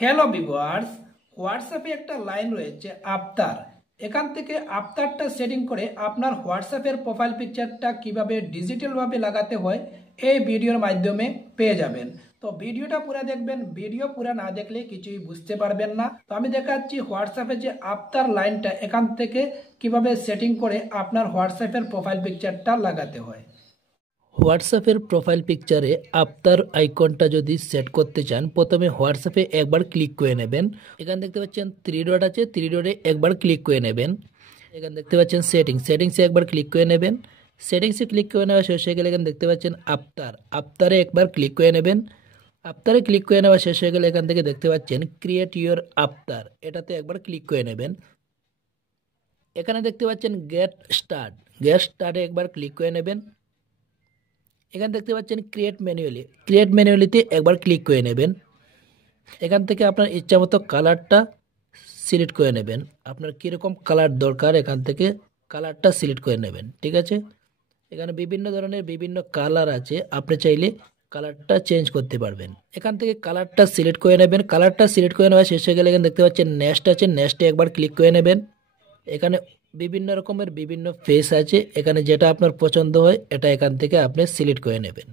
Hello viewers, হোয়াটসঅ্যাপে একটা line রয়েছে আফতার। এখান থেকে আফতারটা সেটিং করে আপনার হোয়াটসঅ্যাপের প্রোফাইল পিকচারটা কিভাবে ডিজিটালভাবে লাগাতে হয় এই ভিডিওর মাধ্যমে পেয়ে যাবেন। তো ভিডিওটা পুরো দেখবেন, ভিডিও পুরো না দেখলে কিছুই বুঝতে পারবেন না। তো আমি দেখাচ্ছি হোয়াটসঅ্যাপে যে আফতার লাইনটা এখান থেকে কিভাবে সেটিং করে আপনার হোয়াটসঅ্যাপের প্রোফাইল পিকচারটা লাগাতে হয়। হোয়াটসঅ্যাপের প্রোফাইল পিকচারে আপনার আইকনটা যদি সেট করতে চান, প্রথমে হোয়াটসঅ্যাপে একবার ক্লিক করে নেবেন। এখানে দেখতে পাচ্ছেন 3 ডট আছে, 3 ডটে একবার ক্লিক করে নেবেন। এখানে দেখতে পাচ্ছেন সেটিংসে একবার ক্লিক করে নেবেন। সেটিংসে ক্লিক করে নেওয়া শেষ হয়ে গেলে এখানে দেখতে পাচ্ছেন আফতারে একবার ক্লিক করে নেবেন। আফতারে ক্লিক করে নেওয়া শেষ হয়ে গেলে এখান থেকে দেখতে পাচ্ছেন ক্রিয়েট ইউর আফতার, এটাতে একবার ক্লিক করে নেবেন। এখানে দেখতে পাচ্ছেন গেট স্টার্টে একবার ক্লিক করে নেবেন। এখানে দেখতে পাচ্ছেন ক্রিয়েট ম্যানুয়ালিতে একবার ক্লিক করে নেবেন। এখান থেকে আপনার ইচ্ছা মতো কালারটা সিলেক্ট করে নেবেন। আপনার কীরকম কালার দরকার এখান থেকে কালারটা সিলেক্ট করে নেবেন, ঠিক আছে। এখানে বিভিন্ন ধরনের বিভিন্ন কালার আছে, আপনি চাইলে কালারটা চেঞ্জ করতে পারবেন। এখান থেকে কালারটা সিলেক্ট করে নেবেন। কালারটা সিলেক্ট করে নেওয়া শেষ হয়ে গেলে এখানে দেখতে পাচ্ছেন নেক্সট আছে, নেক্সটে একবার ক্লিক করে নেবেন। এখানে বিভিন্ন রকমের বিভিন্ন ফেস আছে, এখানে যেটা আপনার পছন্দ হয় এটা এখান থেকে আপনি সিলেক্ট করে নেবেন।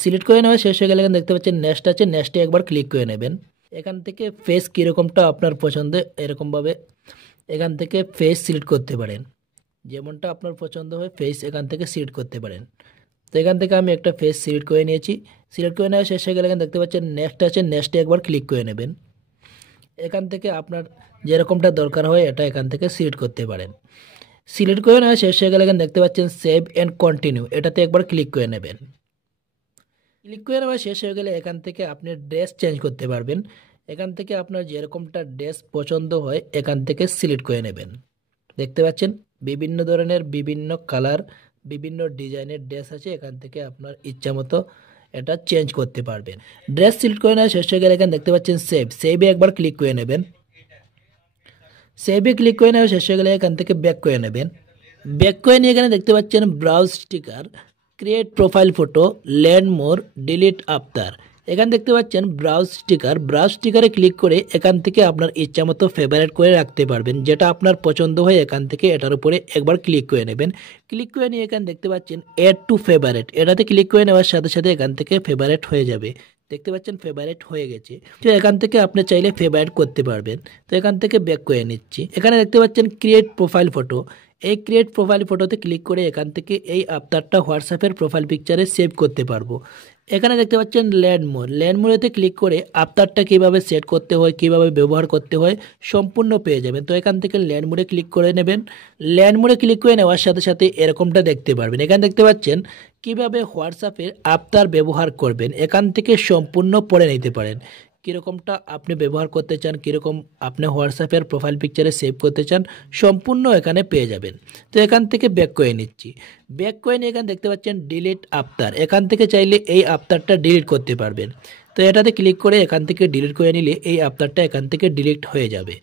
সিলেক্ট করে নেওয়া শেষ হয়ে গেলে এখানে দেখতে পাচ্ছেন নেক্সট আছে, নেক্সটে একবার ক্লিক করে নেবেন। এখান থেকে ফেস কীরকমটা আপনার পছন্দ এরকমভাবে এখান থেকে ফেস সিলেক্ট করতে পারেন, যেমনটা আপনার পছন্দ হয় ফেস এখান থেকে সিলেক্ট করতে পারেন। তো এখান থেকে আমি একটা ফেস সিলেক্ট করে নিয়েছি। সিলেক্ট করে নেওয়া শেষ হয়ে গেলে এখানে দেখতে পাচ্ছেন নেক্সট আছে, নেক্সটে একবার ক্লিক করে নেবেন। এখান থেকে আপনার যেরকমটা দরকার হয় এটা এখান থেকে সিলেক্ট করতে পারেন। সিলেক্ট করে নেওয়া শেষ হয়ে গেলে এখানে দেখতে পাচ্ছেন সেভ অ্যান্ড কন্টিনিউ, এটাতে একবার ক্লিক করে নেবেন। ক্লিক করে নেওয়া শেষ হয়ে গেলে এখান থেকে আপনি ড্রেস চেঞ্জ করতে পারবেন। এখান থেকে আপনার যেরকমটা ড্রেস পছন্দ হয় এখান থেকে সিলেক্ট করে নেবেন। দেখতে পাচ্ছেন বিভিন্ন ধরনের বিভিন্ন কালার বিভিন্ন ডিজাইনের ড্রেস আছে, এখান থেকে আপনার ইচ্ছা মতো এটা চেঞ্জ করতে পারবেন। ড্রেস সিলেক্ট করে নেওয়া শেষ হয়ে গেলে এখানে দেখতে পাচ্ছেন সেভে একবার ক্লিক করে নেবেন। সেভে ক্লিক করে নেওয়া শেষ হয়ে গেলে এখান থেকে ব্যাক করে নেবেন। ব্যাক করে নিয়ে এখানে দেখতে পাচ্ছেন browse sticker, create profile photo, learn more, delete avatar. এখানে দেখতে পাচ্ছেন ব্রাউজ স্টিকারে ক্লিক করে এখান থেকে আপনার ইচ্ছা মতো ফেভারিট করে রাখতে পারবেন, যেটা আপনার পছন্দ হয় এখান থেকে এটার উপরে একবার ক্লিক করে নেবেন। ক্লিক করে নিয়ে এখানে দেখতে পাচ্ছেন অ্যাড টু ফেভারিট, এটাতে ক্লিক করে নেওয়ার সাথে সাথে এখান থেকে ফেভারিট হয়ে যাবে। দেখতে পাচ্ছেন ফেভারিট হয়ে গেছে। তো এখান থেকে আপনি চাইলে ফেভারিট করতে পারবেন। তো এখান থেকে ব্যাক করে নিচ্ছি। এখানে দেখতে পাচ্ছেন ক্রিয়েট প্রোফাইল ফটো, এই ক্রিয়েট প্রোফাইল ফটোতে ক্লিক করে এখান থেকে এই আফতারটা হোয়াটসঅ্যাপের প্রোফাইল পিকচারে সেভ করতে পারবো। এখানে দেখতে পাচ্ছেন ল্যান্ডমোরেতে ক্লিক করে আফতারটা কীভাবে সেট করতে হয় কীভাবে ব্যবহার করতে হয় সম্পূর্ণ পেয়ে যাবেন। তো এখান থেকে ল্যান্ডমোরে ক্লিক করে নেবেন। ল্যান্ডমোরে ক্লিক করে নেওয়ার সাথে সাথে এরকমটা দেখতে পারবেন। এখানে দেখতে পাচ্ছেন কিভাবে হোয়াটসঅ্যাপের আফতার ব্যবহার করবেন, এখান থেকে সম্পূর্ণ পড়ে নিতে পারেন। কীরকমটা আপনি ব্যবহার করতে চান, কীরকম আপনি হোয়াটসঅ্যাপের প্রোফাইল পিকচারে সেভ করতে চান সম্পূর্ণ এখানে পেয়ে যাবেন। তো এখান থেকে ব্যাক করে নিচ্ছি। ব্যাক করে নিয়ে এখানে দেখতে পাচ্ছেন ডিলিট আফতার, এখান থেকে চাইলে এই আফতারটা ডিলিট করতে পারবেন। তো এটাতে ক্লিক করে এখান থেকে ডিলিট করে নিলে এই আফতারটা এখান থেকে ডিলিট হয়ে যাবে।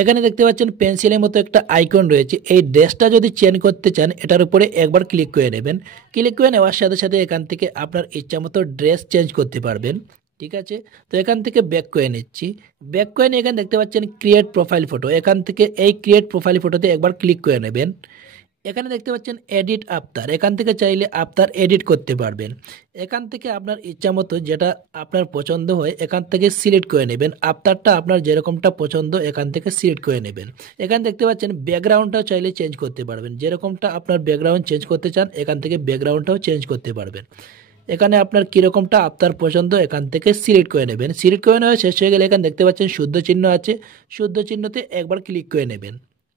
এখানে দেখতে পাচ্ছেন পেন্সিলের মতো একটা আইকন রয়েছে, এই ড্রেসটা যদি চেঞ্জ করতে চান এটার উপরে একবার ক্লিক করে নেবেন। ক্লিক করে নেওয়ার সাথে সাথে এখান থেকে আপনার ইচ্ছা মতো ড্রেস চেঞ্জ করতে পারবেন, ঠিক আছে। তো এখান থেকে ব্যাক করে নিচ্ছি। ব্যাক করে নিয়ে এখানে দেখতে পাচ্ছেন ক্রিয়েট প্রোফাইল ফটো, এখান থেকে এই ক্রিয়েট প্রোফাইল ফটোতে একবার ক্লিক করে নেবেন। এখানে দেখতে পাচ্ছেন এডিট আফতার, এখান থেকে চাইলে আফতার এডিট করতে পারবেন। এখান থেকে আপনার ইচ্ছা মতো যেটা আপনার পছন্দ হয় এখান থেকে সিলেক্ট করে নেবেন। আফতারটা আপনার যেরকমটা পছন্দ এখান থেকে সিলেক্ট করে নেবেন। এখানে দেখতে পাচ্ছেন ব্যাকগ্রাউন্ডটাও চাইলে চেঞ্জ করতে পারবেন, যেরকমটা আপনার ব্যাকগ্রাউন্ড চেঞ্জ করতে চান এখান থেকে ব্যাকগ্রাউন্ডটাও চেঞ্জ করতে পারবেন। এখানে আপনার কীরকমটা আপনার পছন্দ এখান থেকে সিলেক্ট করে নেবেন। সিলেক্ট করে নেওয়া শেষ হয়ে গেলে এখানে দেখতে পাচ্ছেন শুদ্ধ চিহ্ন আছে, শুদ্ধ চিহ্নতে একবার ক্লিক করে নেবেন।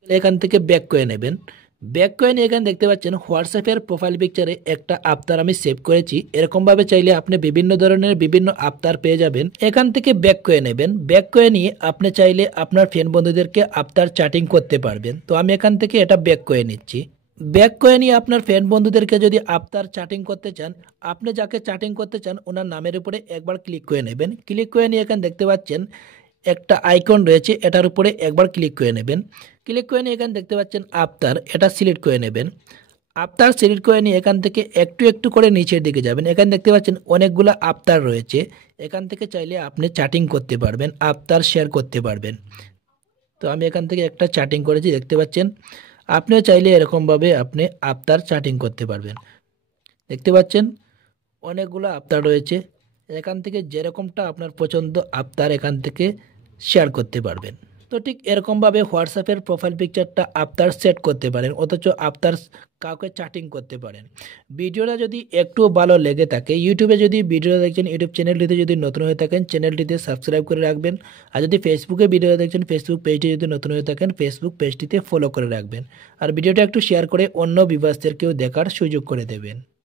এখান থেকে ব্যাক করে নেবেন। ব্যাক করে নিয়ে এখানে দেখতে পাচ্ছেন হোয়াটসঅ্যাপের প্রোফাইল পিকচারে একটা আফতার আমি সেভ করেছি, এরকমভাবে চাইলে আপনি বিভিন্ন ধরনের বিভিন্ন আফতার পেয়ে যাবেন। এখান থেকে ব্যাক করে নেবেন। ব্যাক করে নিয়ে আপনি চাইলে আপনার ফ্রেন্ড বন্ধুদেরকে আফতার চ্যাটিং করতে পারবেন। তো আমি এখান থেকে এটা ব্যাক করে নিচ্ছি। ব্যাক করে নিয়ে আপনার ফ্রেন্ড বন্ধুদেরকে যদি আফতার চ্যাটিং করতে চান, আপনি যাকে চ্যাটিং করতে চান ওনার নামের উপরে একবার ক্লিক করে নেবেন। ক্লিক করে নিয়ে এখানে দেখতে পাচ্ছেন একটা আইকন রয়েছে, এটার উপরে একবার ক্লিক করে নেবেন। ক্লিক করে নিয়ে এখানে দেখতে পাচ্ছেন আফতার, এটা সিলেক্ট করে নেবেন। আফতার সিলেক্ট করে নিয়ে এখান থেকে একটু একটু করে নিচের দিকে যাবেন। এখানে দেখতে পাচ্ছেন অনেকগুলো আফতার রয়েছে, এখান থেকে চাইলে আপনি চ্যাটিং করতে পারবেন, আবতার শেয়ার করতে পারবেন। তো আমি এখান থেকে একটা চ্যাটিং করেছি, দেখতে পাচ্ছেন। আপনিও চাইলে এরকমভাবে আপনি আবতার চ্যাটিং করতে পারবেন। দেখতে পাচ্ছেন অনেকগুলো আবতার রয়েছে, এখান থেকে যেরকমটা আপনার পছন্দ আবতার এখান থেকে শেয়ার করতে পারবেন। তো ঠিক এরকমভাবে হোয়াটসঅ্যাপের প্রোফাইল পিকচারটা আবতার সেট করতে পারেন, অথচ আবতার কাউকে চ্যাটিং করতে পারেন। ভিডিওটা যদি একটু ভালো লেগে থাকে, ইউটিউবে যদি ভিডিও দেখছেন, ইউটিউব চ্যানেলটিতে যদি নতুন হয়ে থাকেন চ্যানেলটিতে সাবস্ক্রাইব করে রাখবেন। আর যদি ফেসবুকে ভিডিও দেখছেন, ফেসবুক পেজটি যদি নতুন হয়ে থাকেন ফেসবুক পেজটিতে ফলো করে রাখবেন। আর ভিডিওটা একটু শেয়ার করে অন্য ভিউয়ার্সদেরকেও দেখার সুযোগ করে দেবেন।